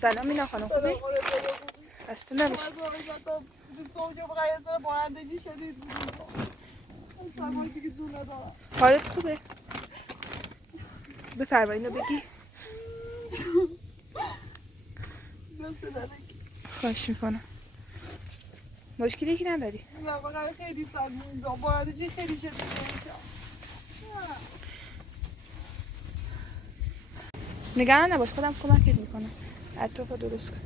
سلام مینا خانم خوبی؟ خسته نباشید. حالت خوبه؟ بفرمایید اینو بگی. خواهش میکنم. مشکلی که نداری؟ نه واقعا خیلی سال موندم بارادجی خیلی شدید میشم. نگران نباش خودم کمکت میکنم اطراف رو درست کن.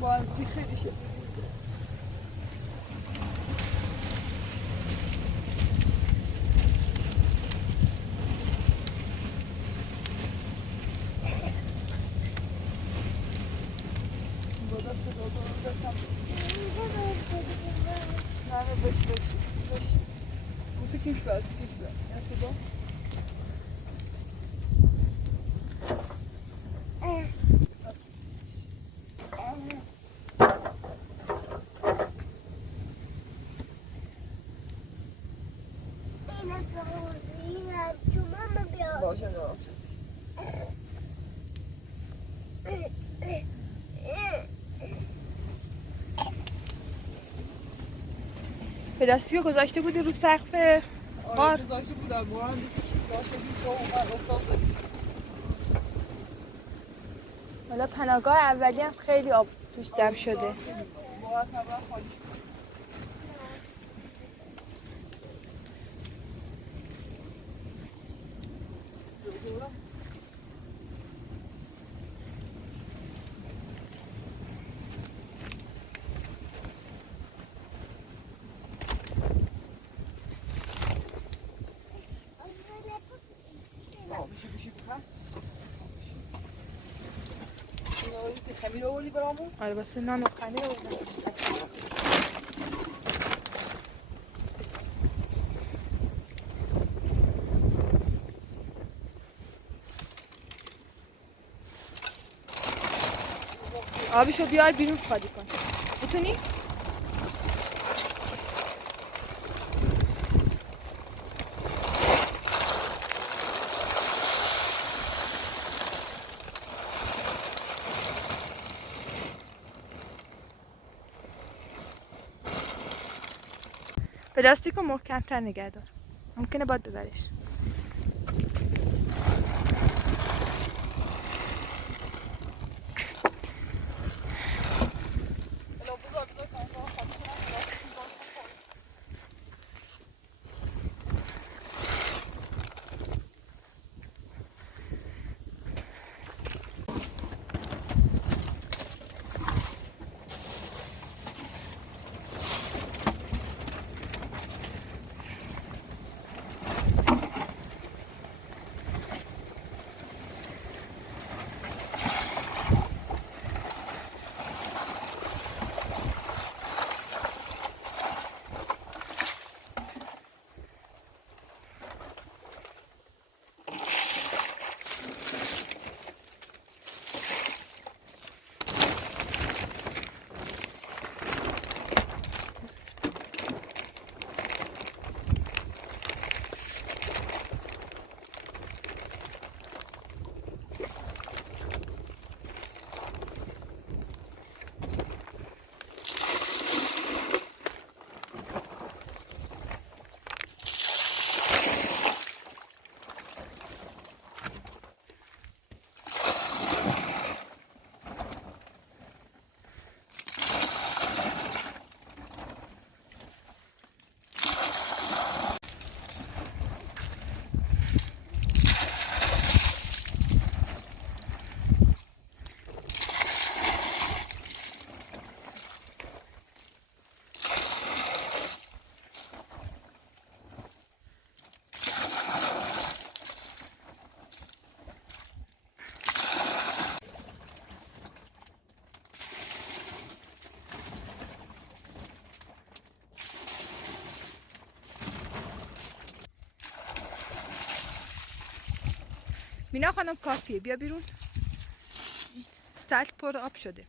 بارادجی خیلی شدید. پلاستیکو گذاشته بودی رو سقف غار؟ گذاشته بودم باران دیگه داشته بود و اومد افتاد. حالا پناهگاه اولی هم خیلی آب توش جمع شده. خمیر آوردی برامون؟ آره واسه نان و خمیر آوردم. آبشو بیار بیرون خالی کن. میتونی؟ پلاستیکو محکم‌تر نگه دار. ممکنه باد ببرش. مینا خانم کافیه بیا بیرون. سطل پر آب شده.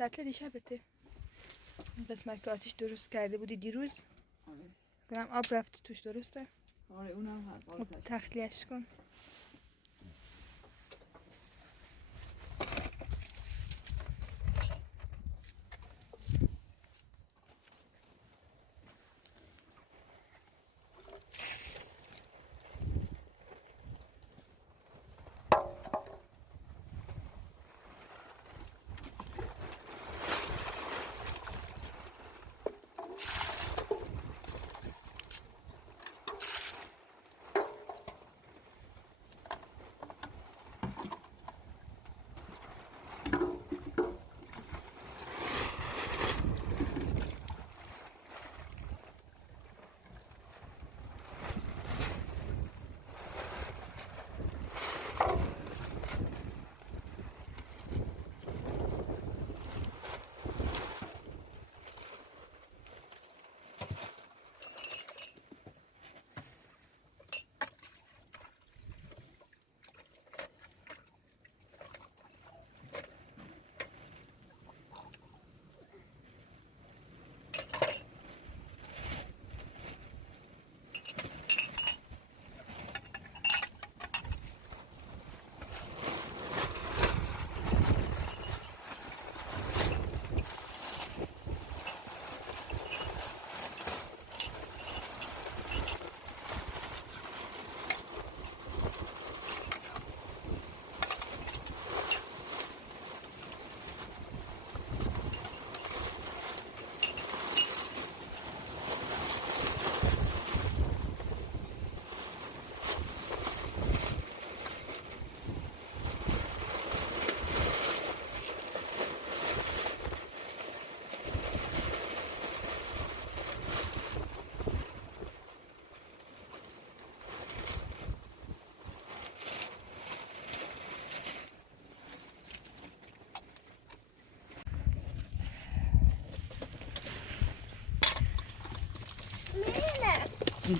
سطل دیشبته. قسمت که آتیش درست کرده بودی دیروز. آره. کنم آب رفت توش درسته؟ آره اونم هست. خب تخلیهش کن.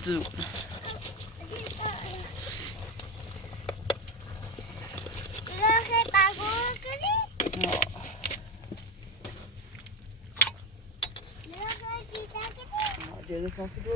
Du. Dia da calça do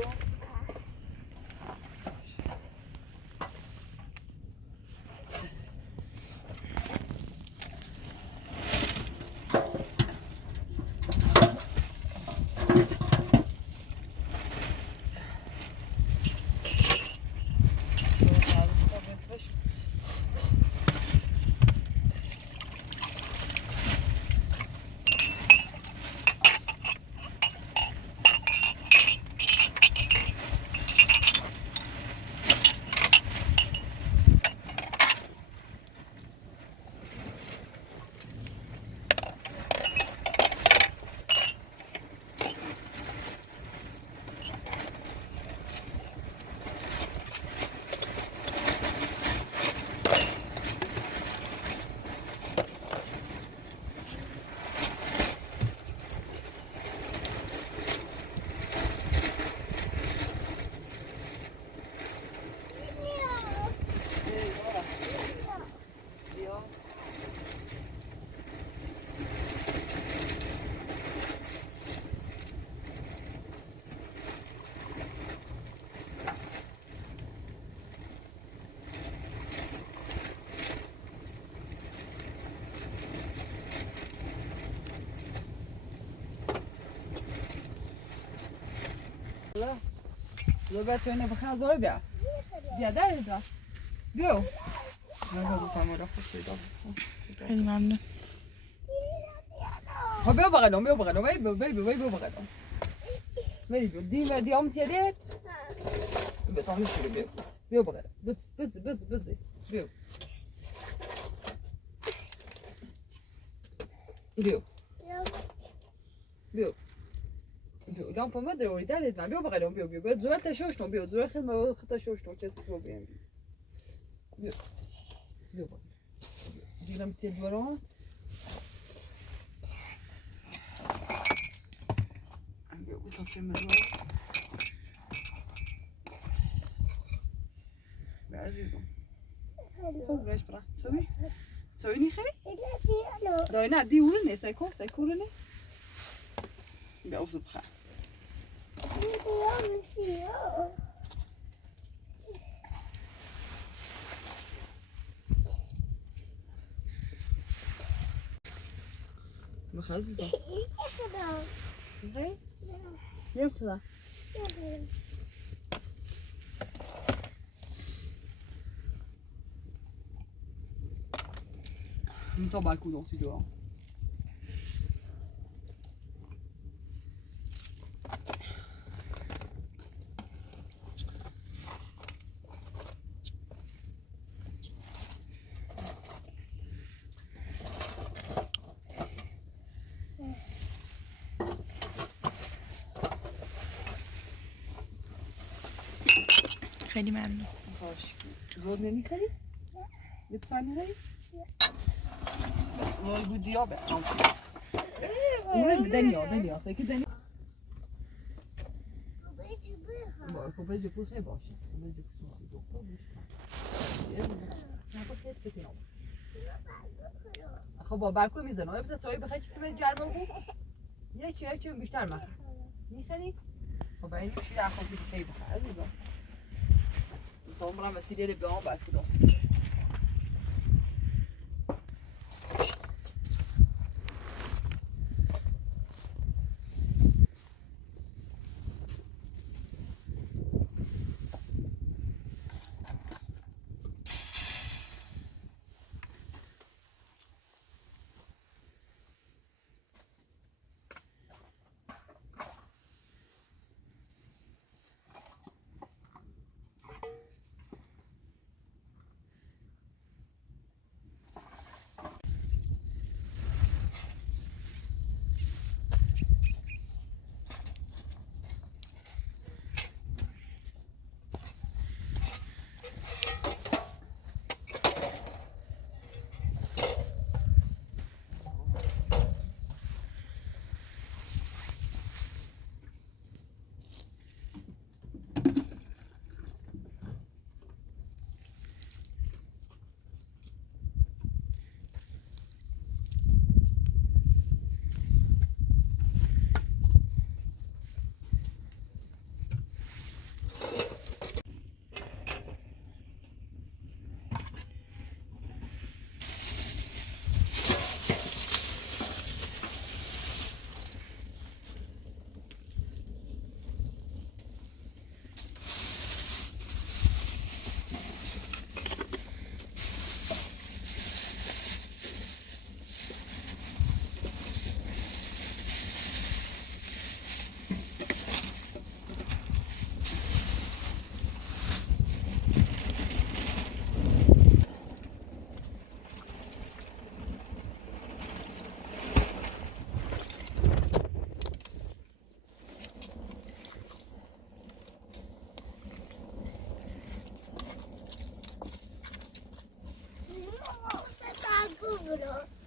Då börjar jag på hans orga. Ja, där är det. Bro. Jag har fan vad det för sig. خیلی ممنون. ها بیا بغلم بیا بغلم بیا بغلم ولی بیا دی و دی هم سیادت بتام شروع بیا بغلم بز بیا بیا لامپا ما داری دلت من بیا بغلم بیا زور تشوشتم بیا زور خدمه تشوشتم چه سپو بیام بیا بغلم دیدم تیل برام تطفي المروحة عزيزو ليش برا تسوي؟ تسويني خير؟ داینه دی اورنه سایکورنه به اوزو بخه بخزده هی يفضل On t'en bat le coup dans celui dehors. خیلی ممنون. خواهش زود نمیخری؟ یه ثانیه هایی؟ اون بودی یا به اون بدن یا که دنیا کوبه جپو خیلی باشه کوبه جپو خب با برکو میزنم بذار توی بخوای چی گرمه بود یه چی بیشتر من میخری خب این میشه در خود خیلی بخواه عزیزم تا عمرم وسیله به آن برکو داشت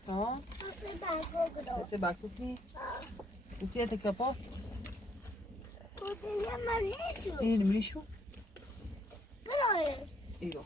ها se barco qui tutti te capo il mriscio io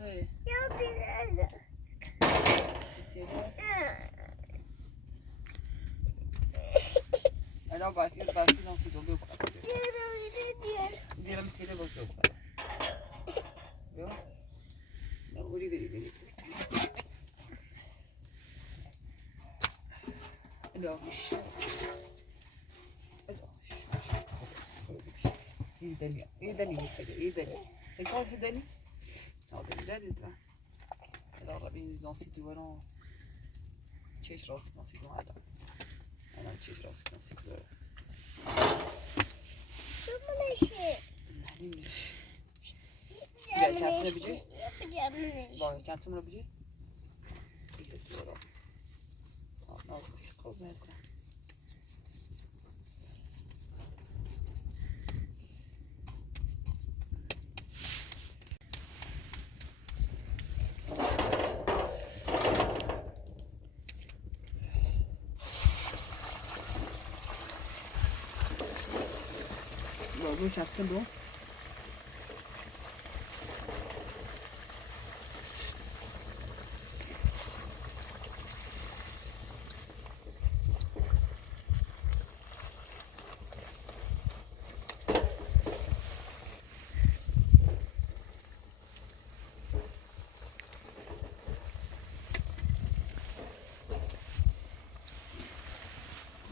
Sì. Allora vai non si dove dire mi tira volto qua. No, vedi. Allora. Dani. Et Dani, et Dani. C'est quoi c'est Dani? Non, Dani, va. Alors, la bise dans cette volant. Tchèche, là, c'est quand c'est loin, là. Alors, tchèche, là, c'est quand c'est loin. Ja, çantamı yapacak. Var, çantamı yapacak. İyi, doğru. Ne oldu? Şu kol ne kadar? Bu çantası bu.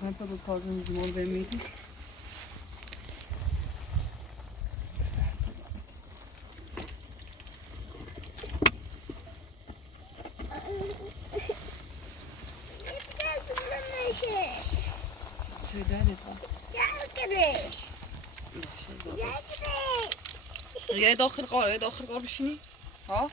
Un peu de kazanız mol vermeydi. Söyler يا داخل قار يا داخل قار بشینی ها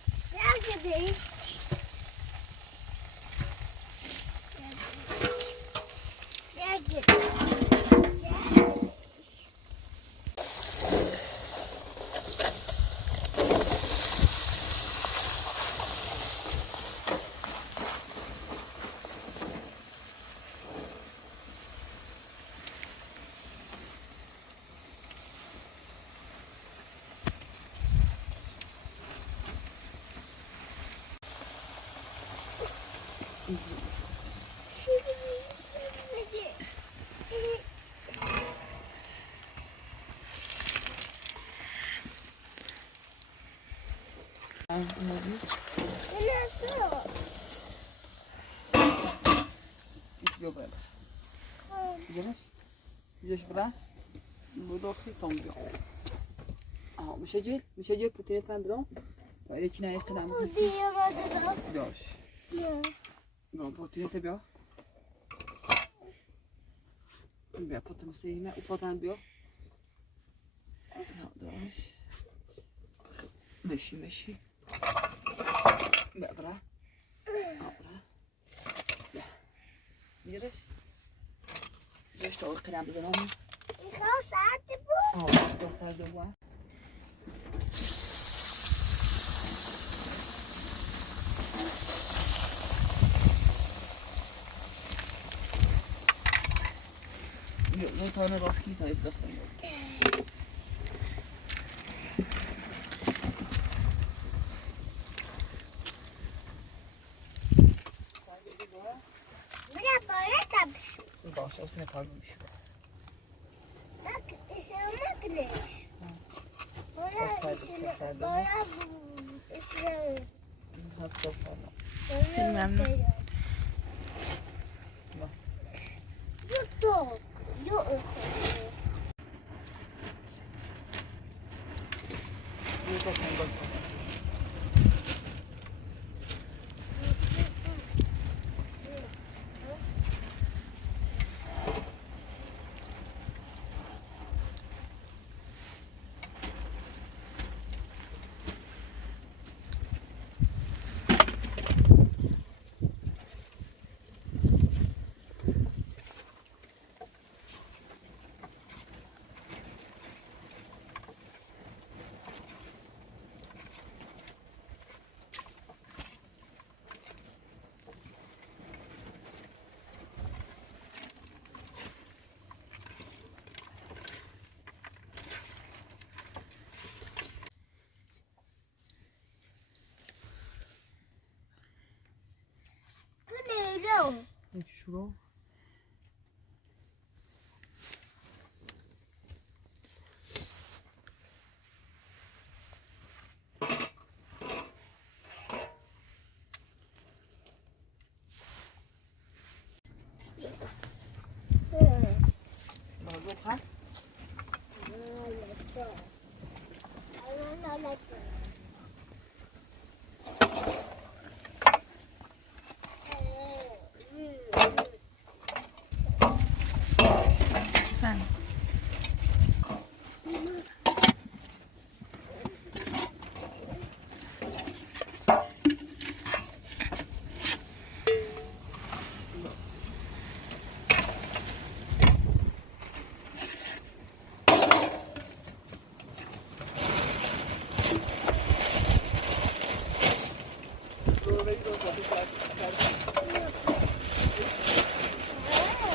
يبقى بقى جمش جيش بقى بدوخي طنجة مش هجيل بوتينة فاندرون طيب كنا يقدر بياش بقى بوتينة بيا بيا بوتينة سيما وفاتان بيا داش ماشي بقى برا Gideriz. Já estou a criar o nome. Gostar de voar. Não está o negócio aqui, está aí para frente. Baş, o sene kalmamış. Bak, ısırmak ne? Kasaydı. Bana ısırır. Hatta falan. Bilmem ne. Bak. Yuttu. Yok ısırır. Bu da sen bak. Şurada. Bagus kan? شو أنا نلقي فهم.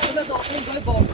حالا داخل گاه باغ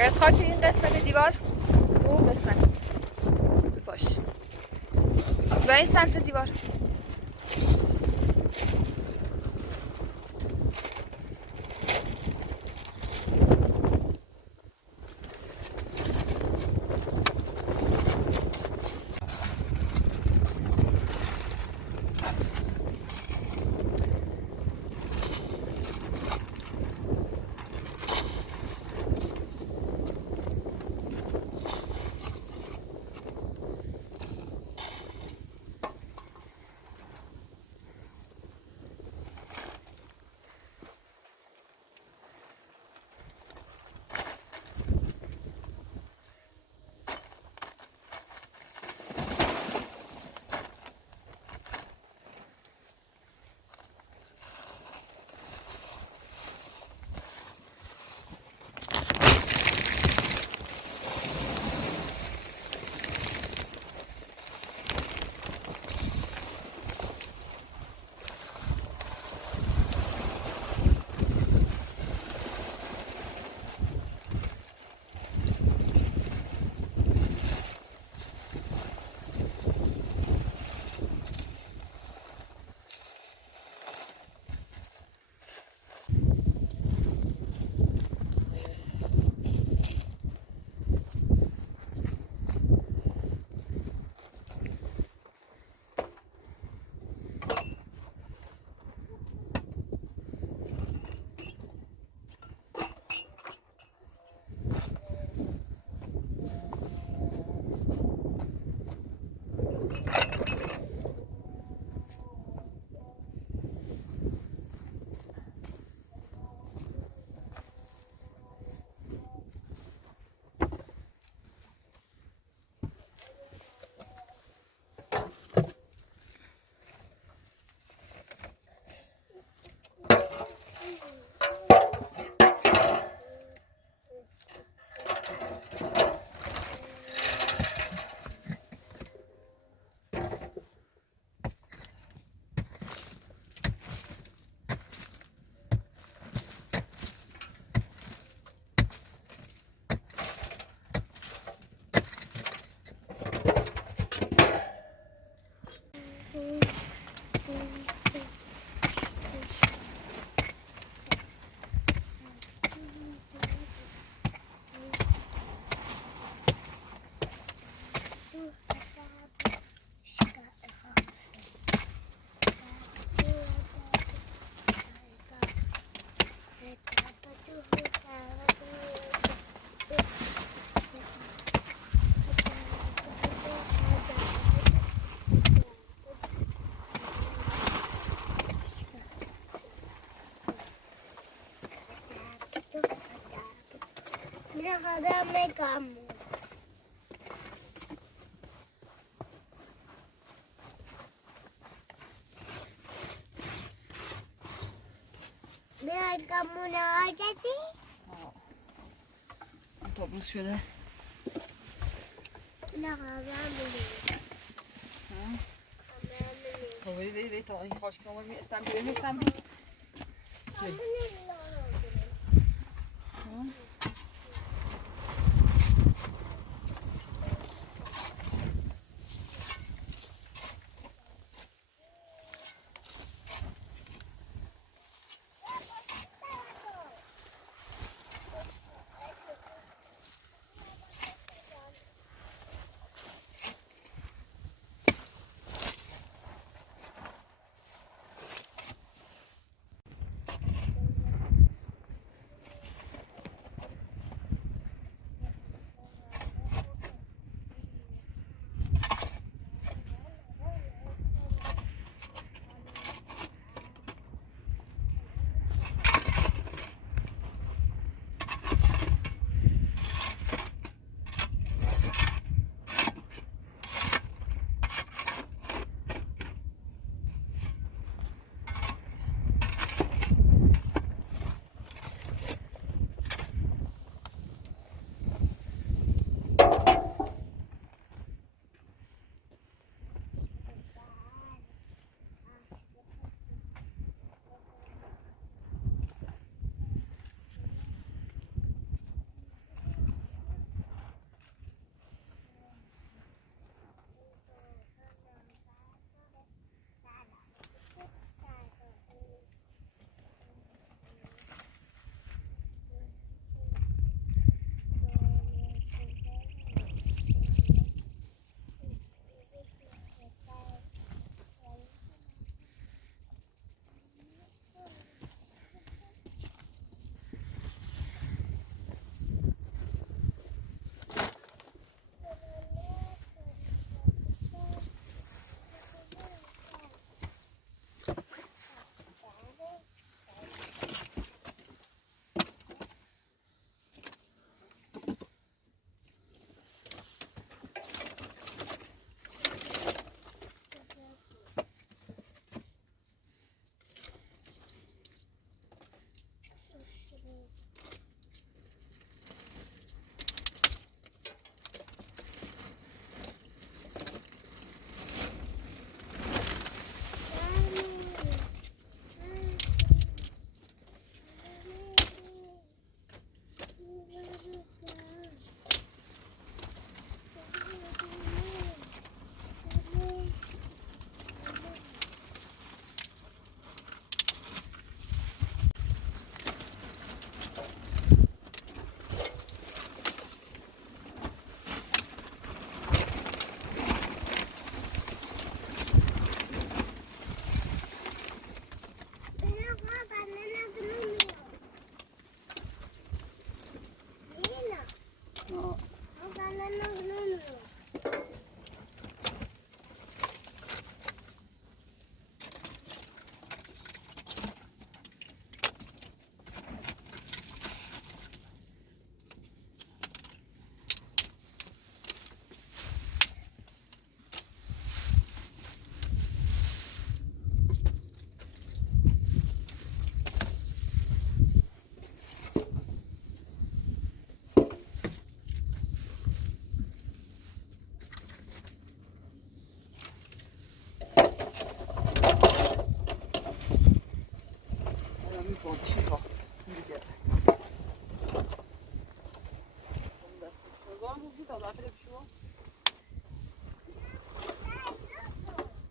از خاک این قسمت دیوار اون قسمت باش و این سمت دیوار خودم میگم میاد کمونه آجتی اتوبوس شده نه خودم میگم خب بری تا این خواهش کنم میستم بیرونستم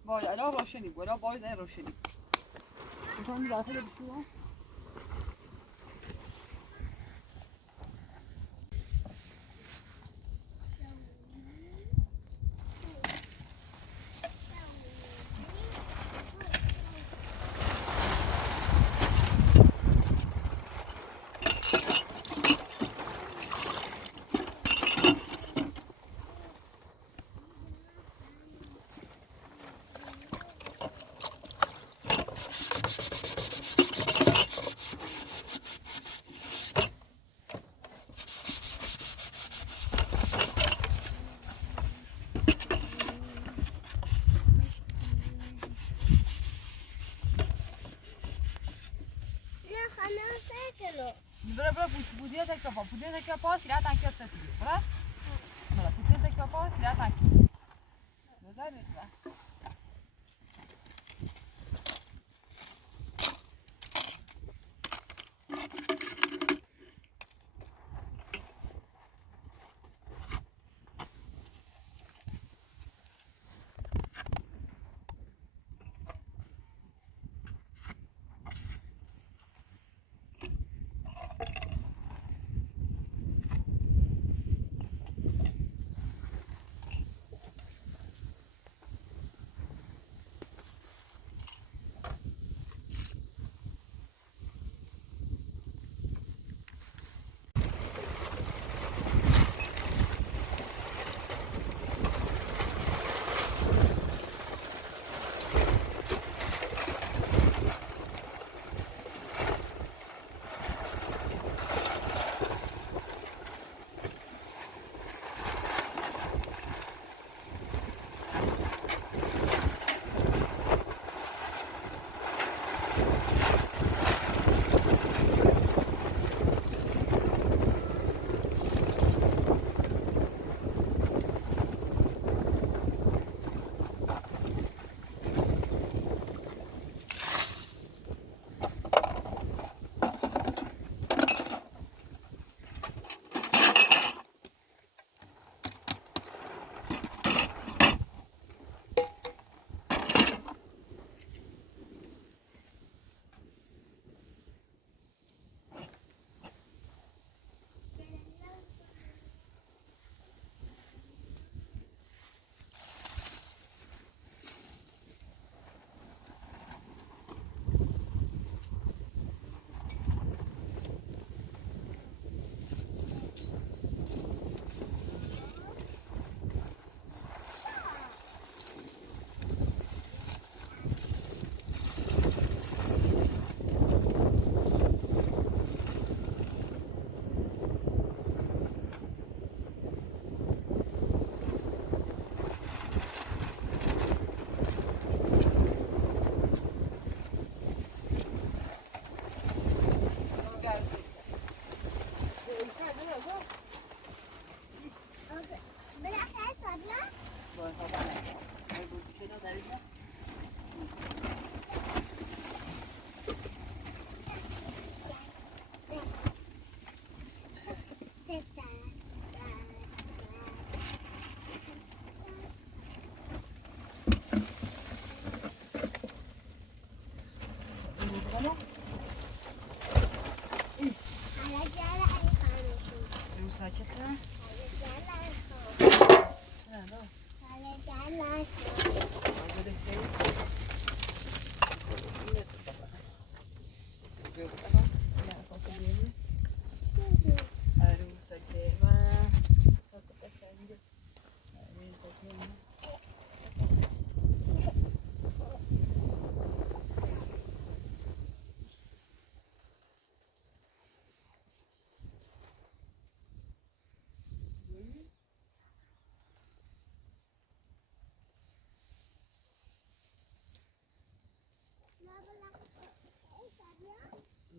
باید الان روشنی بود باید این روشنی میتونم داخل بشو کلو برا پودیا تکا پاس لا تانکی است برا پودیا تکا پاس لا تانکی نظر میاد بالاخره سادلا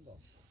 Bon.